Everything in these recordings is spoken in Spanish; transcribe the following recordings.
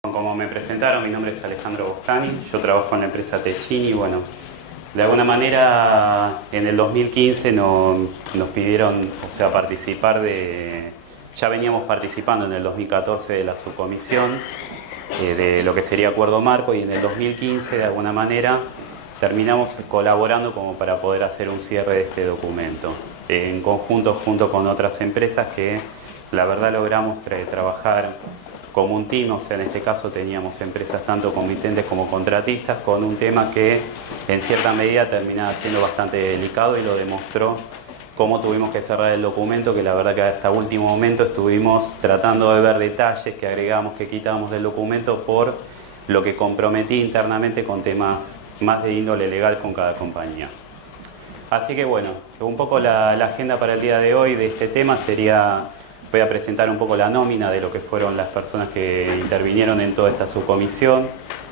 Como me presentaron, mi nombre es Alejandro Bostani, yo trabajo en la empresa Techini y bueno, de alguna manera en el 2015 nos pidieron, participar ya veníamos participando en el 2014 de la subcomisión de lo que sería acuerdo marco, y en el 2015 de alguna manera terminamos colaborando como para poder hacer un cierre de este documento en conjunto junto con otras empresas que la verdad logramos trabajar como un team. O sea, en este caso teníamos empresas tanto comitentes como contratistas con un tema que en cierta medida terminaba siendo bastante delicado, y lo demostró cómo tuvimos que cerrar el documento, que la verdad que hasta último momento estuvimos tratando de ver detalles que agregamos, que quitábamos del documento por lo que comprometí internamente con temas más de índole legal con cada compañía. Así que bueno, un poco la agenda para el día de hoy de este tema sería: voy a presentar un poco la nómina de lo que fueron las personas que intervinieron en toda esta subcomisión,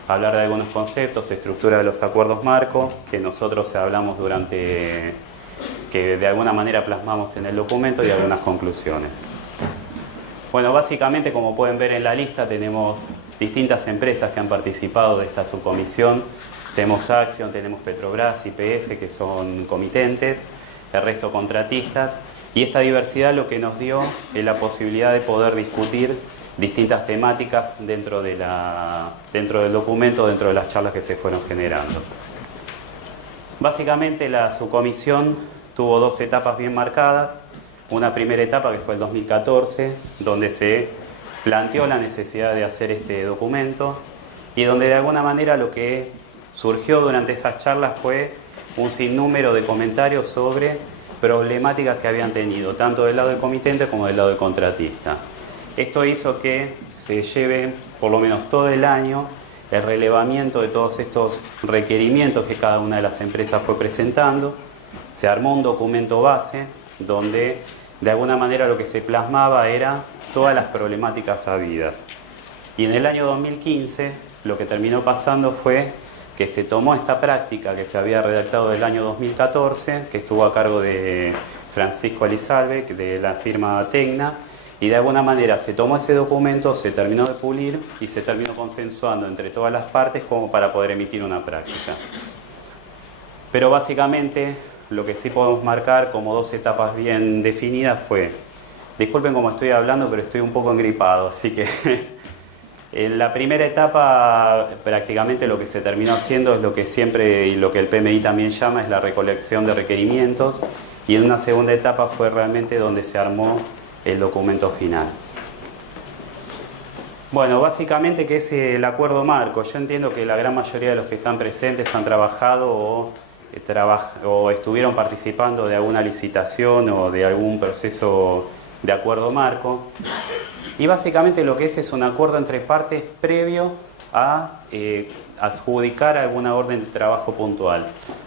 hablar de algunos conceptos, estructura de los acuerdos marco, que nosotros hablamos que de alguna manera plasmamos en el documento, y algunas conclusiones. Bueno, básicamente, como pueden ver en la lista, tenemos distintas empresas que han participado de esta subcomisión. Tenemos Acción, tenemos Petrobras, YPF, que son comitentes, el resto contratistas. Y esta diversidad lo que nos dio es la posibilidad de poder discutir distintas temáticas dentro del documento, dentro de las charlas que se fueron generando. Básicamente la subcomisión tuvo dos etapas bien marcadas. Una primera etapa que fue el 2014, donde se planteó la necesidad de hacer este documento, y donde de alguna manera lo que surgió durante esas charlas fue un sinnúmero de comentarios sobre problemáticas que habían tenido, tanto del lado del comitente como del lado del contratista. Esto hizo que se lleve por lo menos todo el año el relevamiento de todos estos requerimientos que cada una de las empresas fue presentando. Se armó un documento base donde de alguna manera lo que se plasmaba era todas las problemáticas habidas. Y en el año 2015 lo que terminó pasando fue que se tomó esta práctica que se había redactado del año 2014, que estuvo a cargo de Francisco Elizalde, de la firma Tecna, y de alguna manera se tomó ese documento, se terminó de pulir y se terminó consensuando entre todas las partes como para poder emitir una práctica. Pero básicamente lo que sí podemos marcar como dos etapas bien definidas fue: disculpen cómo estoy hablando, pero estoy un poco engripado, así que en la primera etapa prácticamente lo que se terminó haciendo es lo que siempre, y lo que el PMI también llama, es la recolección de requerimientos, y en una segunda etapa fue realmente donde se armó el documento final. Bueno, básicamente, ¿qué es el acuerdo marco? Yo entiendo que la gran mayoría de los que están presentes han trabajado o estuvieron participando de alguna licitación o de algún proceso de acuerdo marco. Y básicamente lo que es un acuerdo entre partes previo a adjudicar alguna orden de trabajo puntual.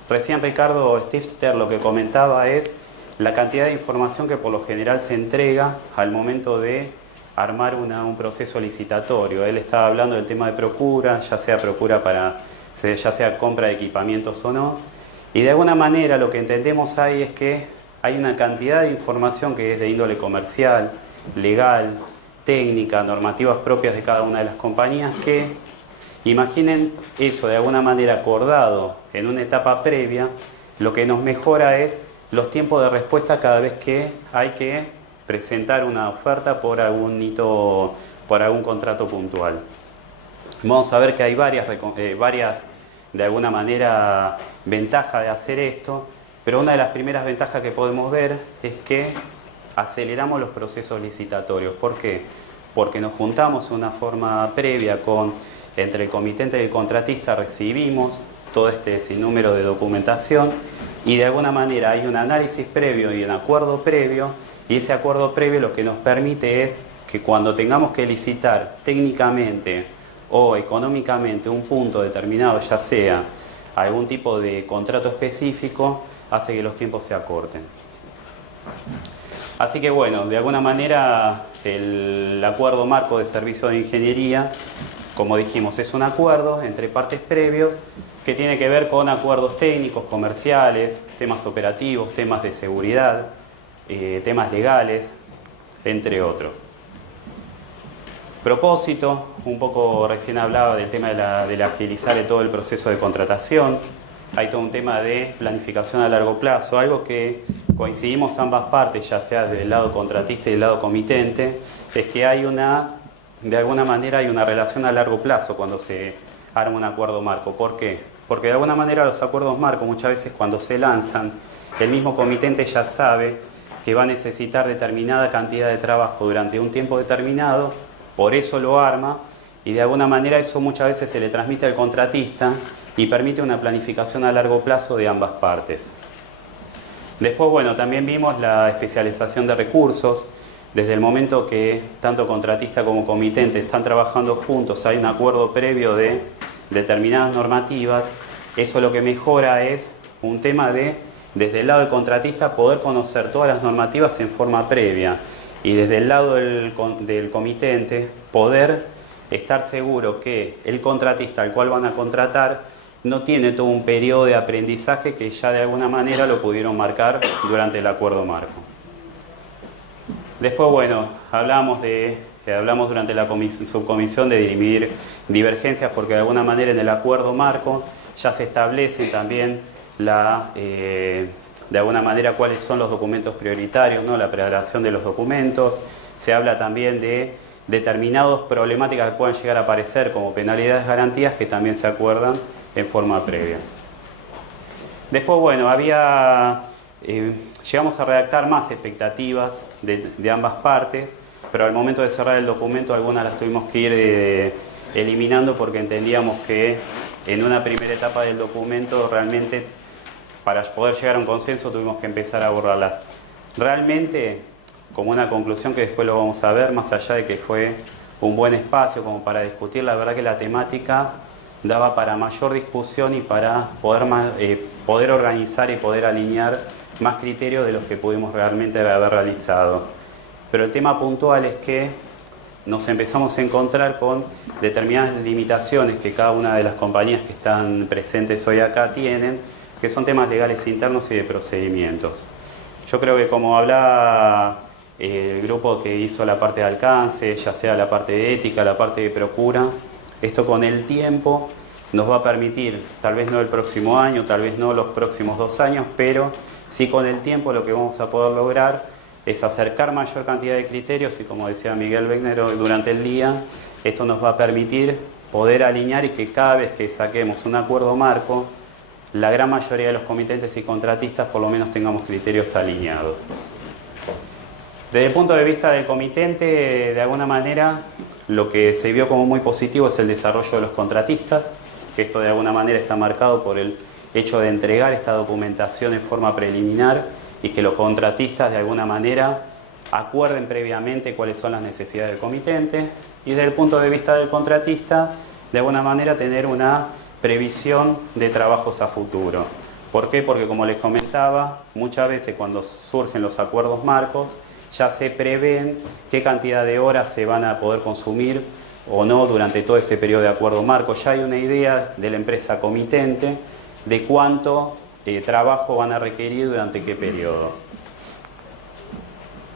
Recién Ricardo Stifter lo que comentaba es la cantidad de información que por lo general se entrega al momento de armar un proceso licitatorio. Él estaba hablando del tema de procura, ya sea compra de equipamientos o no. Y de alguna manera lo que entendemos ahí es que hay una cantidad de información que es de índole comercial, legal, técnica, normativas propias de cada una de las compañías, que imaginen eso de alguna manera acordado en una etapa previa. Lo que nos mejora es los tiempos de respuesta cada vez que hay que presentar una oferta por algún hito, por algún contrato puntual. Vamos a ver que hay varias de alguna manera ventajas de hacer esto, pero una de las primeras ventajas que podemos ver es que aceleramos los procesos licitatorios. ¿Por qué? Porque nos juntamos de una forma previa entre el comitente y el contratista, recibimos todo este sinnúmero de documentación, y de alguna manera hay un análisis previo y un acuerdo previo, y ese acuerdo previo lo que nos permite es que cuando tengamos que licitar técnicamente o económicamente un punto determinado, ya sea algún tipo de contrato específico, hace que los tiempos se acorten. Así que bueno, de alguna manera el acuerdo marco de servicio de ingeniería, como dijimos, es un acuerdo entre partes previos que tiene que ver con acuerdos técnicos, comerciales, temas operativos, temas de seguridad, temas legales, entre otros. Propósito, un poco recién hablaba del tema de agilizar todo el proceso de contratación. Hay todo un tema de planificación a largo plazo, algo que coincidimos ambas partes, ya sea del lado contratista y del lado comitente, es que hay de alguna manera hay una relación a largo plazo cuando se arma un acuerdo marco. ¿Por qué? Porque de alguna manera los acuerdos marco muchas veces cuando se lanzan, el mismo comitente ya sabe que va a necesitar determinada cantidad de trabajo durante un tiempo determinado, por eso lo arma, y de alguna manera eso muchas veces se le transmite al contratista y permite una planificación a largo plazo de ambas partes. Después, bueno, también vimos la especialización de recursos. Desde el momento que tanto contratista como comitente están trabajando juntos, hay un acuerdo previo de determinadas normativas, eso lo que mejora es un tema de, desde el lado del contratista, poder conocer todas las normativas en forma previa, y desde el lado del comitente poder estar seguro que el contratista al cual van a contratar no tiene todo un periodo de aprendizaje que ya de alguna manera lo pudieron marcar durante el acuerdo marco. Después, bueno, hablamos durante la subcomisión de dirimir divergencias, porque de alguna manera en el acuerdo marco ya se establece también de alguna manera cuáles son los documentos prioritarios, ¿no? La preparación de los documentos. Se habla también de determinadas problemáticas que puedan llegar a aparecer como penalidades, garantías, que también se acuerdan en forma previa. Después, bueno, llegamos a redactar más expectativas de ambas partes, pero al momento de cerrar el documento algunas las tuvimos que ir eliminando porque entendíamos que en una primera etapa del documento realmente para poder llegar a un consenso tuvimos que empezar a borrarlas. Realmente, como una conclusión que después lo vamos a ver, más allá de que fue un buen espacio como para discutir, la verdad que la temática daba para mayor discusión y para poder organizar y poder alinear más criterios de los que pudimos realmente haber realizado. Pero el tema puntual es que nos empezamos a encontrar con determinadas limitaciones que cada una de las compañías que están presentes hoy acá tienen, que son temas legales internos y de procedimientos. Yo creo que como hablaba el grupo que hizo la parte de alcance, ya sea la parte de ética, la parte de procura, esto con el tiempo nos va a permitir, tal vez no el próximo año, tal vez no los próximos 2 años, pero sí con el tiempo lo que vamos a poder lograr es acercar mayor cantidad de criterios y, como decía Miguel Wegner durante el día, esto nos va a permitir poder alinear y que cada vez que saquemos un acuerdo marco, la gran mayoría de los comitentes y contratistas por lo menos tengamos criterios alineados. Desde el punto de vista del comitente, de alguna manera, lo que se vio como muy positivo es el desarrollo de los contratistas, que esto de alguna manera está marcado por el hecho de entregar esta documentación en forma preliminar y que los contratistas de alguna manera acuerden previamente cuáles son las necesidades del comitente, y desde el punto de vista del contratista, de alguna manera tener una previsión de trabajos a futuro. ¿Por qué? Porque, como les comentaba, muchas veces cuando surgen los acuerdos marcos ya se prevén qué cantidad de horas se van a poder consumir o no durante todo ese periodo de acuerdo marco. Ya hay una idea de la empresa comitente de cuánto trabajo van a requerir durante qué periodo.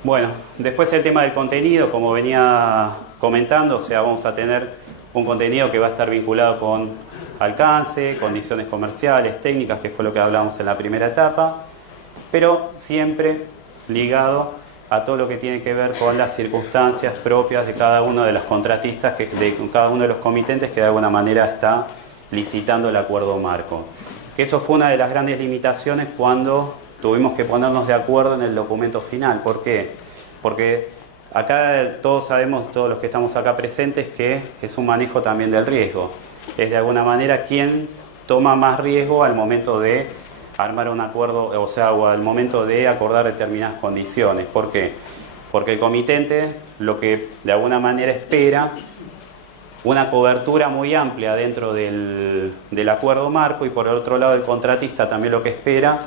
Bueno, después el tema del contenido, como venía comentando, o sea, vamos a tener un contenido que va a estar vinculado con alcance, condiciones comerciales, técnicas, que fue lo que hablamos en la primera etapa, pero siempre ligado a todo lo que tiene que ver con las circunstancias propias de cada uno de los contratistas, de cada uno de los comitentes que de alguna manera está licitando el acuerdo marco. Que eso fue una de las grandes limitaciones cuando tuvimos que ponernos de acuerdo en el documento final. ¿Por qué? Porque acá todos sabemos, todos los que estamos acá presentes, que es un manejo también del riesgo. Es de alguna manera quien toma más riesgo al momento de armar un acuerdo, o sea, o al momento de acordar determinadas condiciones. ¿Por qué? Porque el comitente lo que de alguna manera espera una cobertura muy amplia dentro del acuerdo marco, y por el otro lado el contratista también lo que espera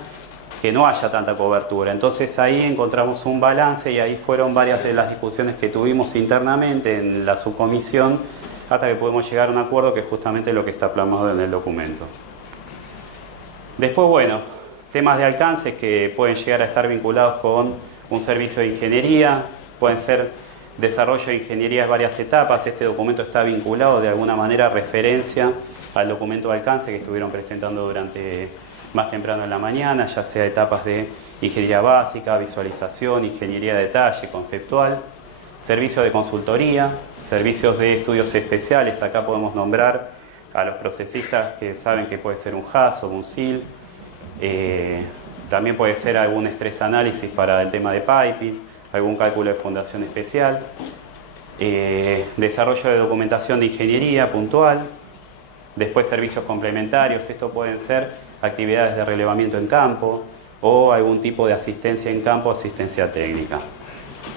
que no haya tanta cobertura. Entonces ahí encontramos un balance y ahí fueron varias de las discusiones que tuvimos internamente en la subcomisión hasta que pudimos llegar a un acuerdo que es justamente lo que está plasmado en el documento. Después, bueno, temas de alcance que pueden llegar a estar vinculados con un servicio de ingeniería, pueden ser Desarrollo de ingeniería de varias etapas. Este documento está vinculado de alguna manera a referencia al documento de alcance que estuvieron presentando durante más temprano en la mañana, ya sea etapas de ingeniería básica, visualización, ingeniería de detalle, conceptual, servicios de consultoría, servicios de estudios especiales. Acá podemos nombrar a los procesistas que saben que puede ser un HASO, un SIL, también puede ser algún estrés análisis para el tema de piping, algún cálculo de fundación especial, desarrollo de documentación de ingeniería puntual, después servicios complementarios. Esto pueden ser actividades de relevamiento en campo o algún tipo de asistencia en campo, asistencia técnica.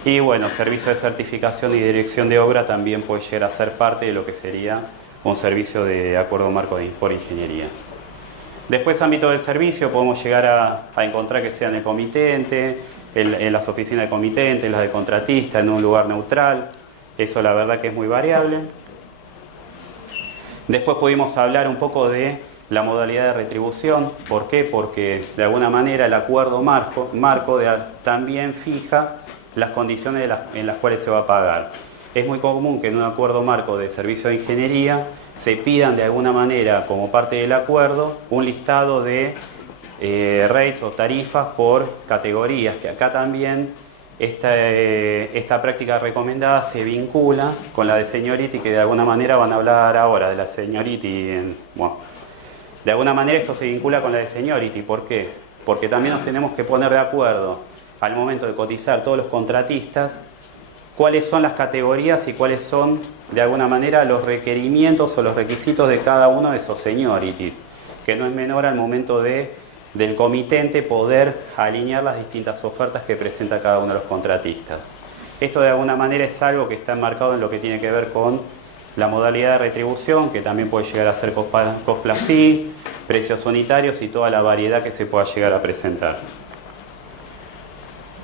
Y bueno, servicio de certificación y dirección de obra también puede llegar a ser parte de lo que sería un servicio de acuerdo marco por ingeniería. Después, ámbito del servicio, podemos llegar a encontrar que sea en el comitente, en las oficinas de comitente, en las de contratista, en un lugar neutral. Eso la verdad que es muy variable. Después pudimos hablar un poco de la modalidad de retribución. ¿Por qué? Porque de alguna manera el acuerdo marco también fija las condiciones en las cuales se va a pagar. Es muy común que en un acuerdo marco de servicio de ingeniería se pidan de alguna manera, como parte del acuerdo, un listado de rates o tarifas por categorías, que acá también esta práctica recomendada se vincula con la de seniority, que de alguna manera van a hablar ahora de la seniority. De alguna manera esto se vincula con la de seniority. ¿Por qué? Porque también nos tenemos que poner de acuerdo al momento de cotizar todos los contratistas cuáles son las categorías y cuáles son de alguna manera los requerimientos o los requisitos de cada uno de esos seniorities, que no es menor al momento del comitente poder alinear las distintas ofertas que presenta cada uno de los contratistas. Esto de alguna manera es algo que está enmarcado en lo que tiene que ver con la modalidad de retribución, que también puede llegar a ser cost plus fee, precios unitarios y toda la variedad que se pueda llegar a presentar.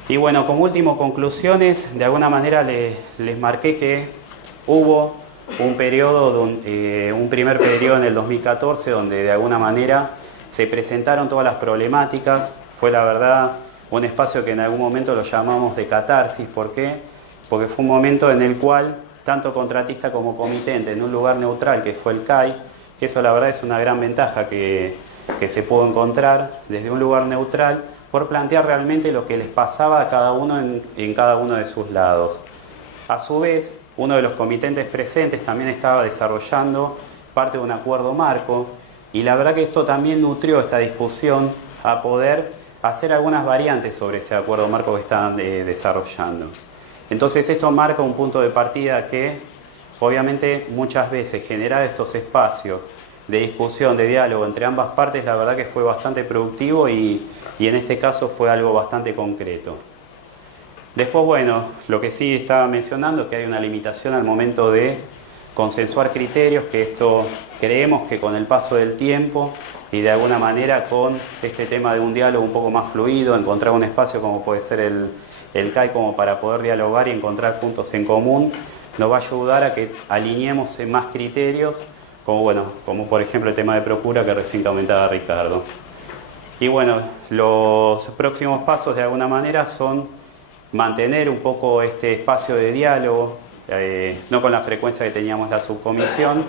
Y bueno, como último, conclusiones, de alguna manera les marqué que hubo un primer periodo en el 2014 donde de alguna manera se presentaron todas las problemáticas. Fue la verdad un espacio que en algún momento lo llamamos de catarsis. ¿Por qué? Porque fue un momento en el cual tanto contratista como comitente en un lugar neutral que fue el CAI, que eso la verdad es una gran ventaja que se pudo encontrar desde un lugar neutral, por plantear realmente lo que les pasaba a cada uno en cada uno de sus lados. A su vez, uno de los comitentes presentes también estaba desarrollando parte de un acuerdo marco, y la verdad que esto también nutrió esta discusión a poder hacer algunas variantes sobre ese acuerdo marco que estaban desarrollando. Entonces esto marca un punto de partida que obviamente muchas veces generar estos espacios de discusión, de diálogo entre ambas partes, la verdad que fue bastante productivo y en este caso fue algo bastante concreto. Después, bueno, lo que sí estaba mencionando es que hay una limitación al momento de consensuar criterios, que esto creemos que con el paso del tiempo y de alguna manera con este tema de un diálogo un poco más fluido, encontrar un espacio como puede ser el CAI como para poder dialogar y encontrar puntos en común, nos va a ayudar a que alineemos en más criterios, como por ejemplo el tema de procura que recién comentaba Ricardo. Y bueno, los próximos pasos de alguna manera son mantener un poco este espacio de diálogo, no con la frecuencia que teníamos la subcomisión,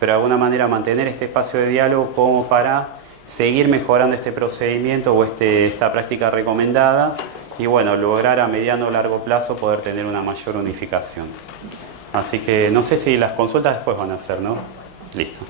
pero de alguna manera mantener este espacio de diálogo como para seguir mejorando este procedimiento o esta práctica recomendada y bueno, lograr a mediano o largo plazo poder tener una mayor unificación. Así que no sé si las consultas después van a ser, ¿no? Listo.